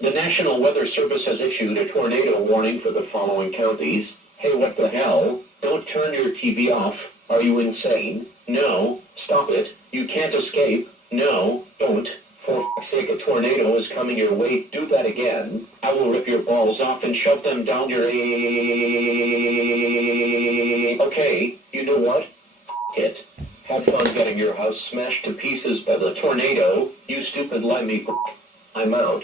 The National Weather Service has issued a tornado warning for the following counties. Hey, what the hell? Don't turn your TV off. Are you insane? No. Stop it. You can't escape. No, don't. For fuck's sake, a tornado is coming your way. Do that again. I will rip your balls off and shove them down your Okay, you know what? It. Have fun getting your house smashed to pieces by the tornado, you stupid limey. I'm out.